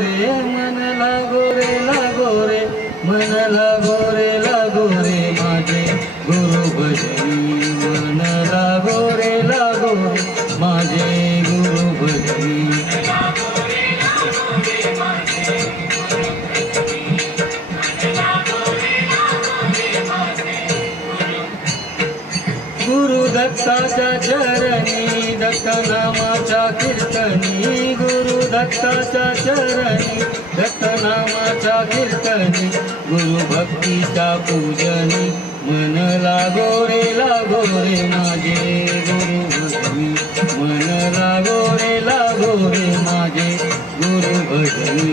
रे मन लागो रे मन लागो रे माझे गुरु भजनी मन लागो रे माझे गुरु भजनी गुरु दत्ताच्या चरणी दत्त नामाच्या कीर्तनी गुरु दत्ताच्या चरणी दत्त नामाच्या कीर्तनी गुरु भक्तीच्या पूजनी मन लागो रे माझे गुरु भजनी मन लागो रे माझे गुरु भजनी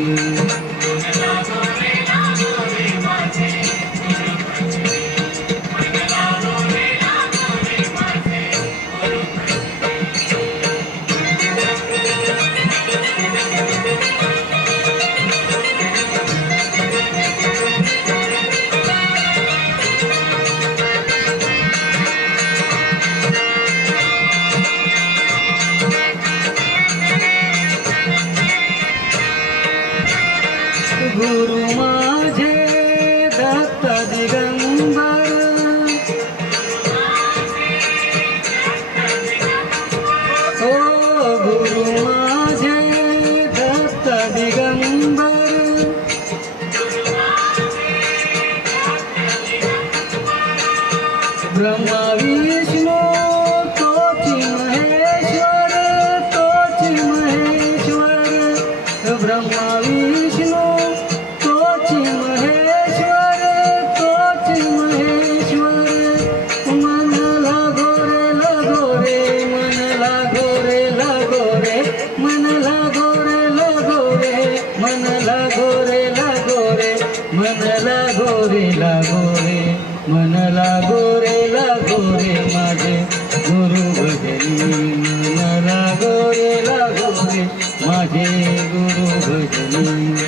गुरु माझे दत्त दिगंबर ओ गुरु माझे दत्त दिगंबर ब्रह्मा विष्णू तोची महेश्वर ब्रह्मा विष्णू तोची महेश्वर मन लागो रे मन लागो रे मन लागो रे मन लागो रे मन लागो रे मन लागो रे माझे गुरु भजनी मन लागो रे माझे गुरु भजनी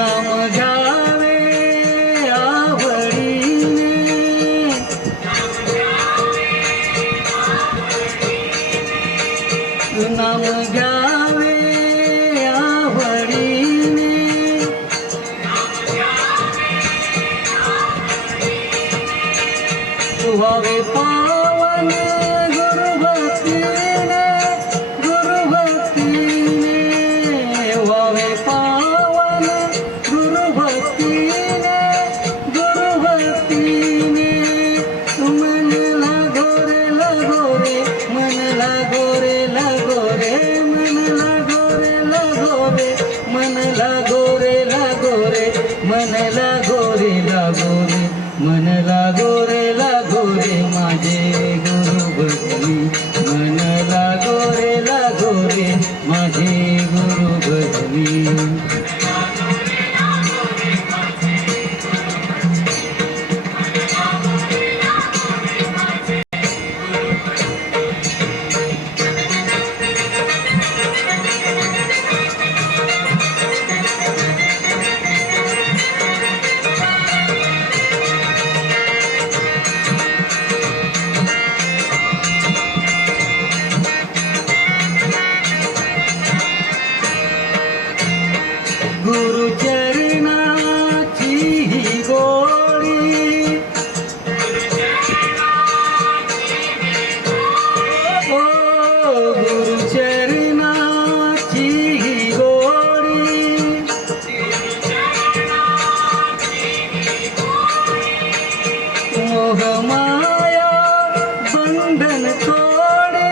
नाम घ्यावे आवडीने नाम घ्यावे आवडीने व्हावे पावन गुरु भक्तीने व्हावे पावन गुरु भक्तीने मन लागो रे मन लागो रे मन लागो रे मन लागो रे मन लागो रे मन लागो रे माझे गुरु भजनी मन लागो रे माझे गुरु भजनी गुरु चरणाची ही गोडी ओ गुरु चरणाची ही गोडी मोह माया बंधन तोडे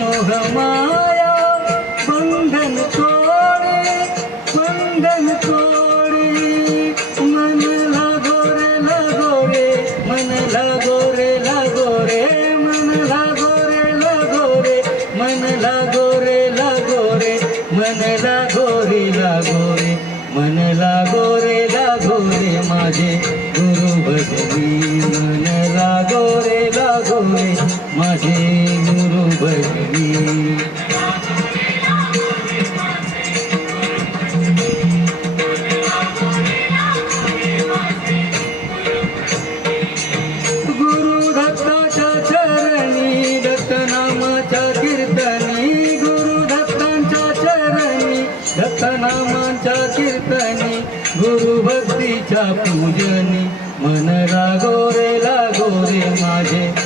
मोह माया बंधन तोडे मन लागो रे मन लागो रे मन लागो रे मन लागो रे माझे गुरु भजनी मन लागो रे माझे गुरु भजनी गुरु दत्ताच्या चरणी दत्तनामाच्या कीर्तनी गुरु दत्तांच्या चरणी दत्तनामांच्या कीर्तनी गुरु भक्तीच्या पूजनी मन लागो रे माझे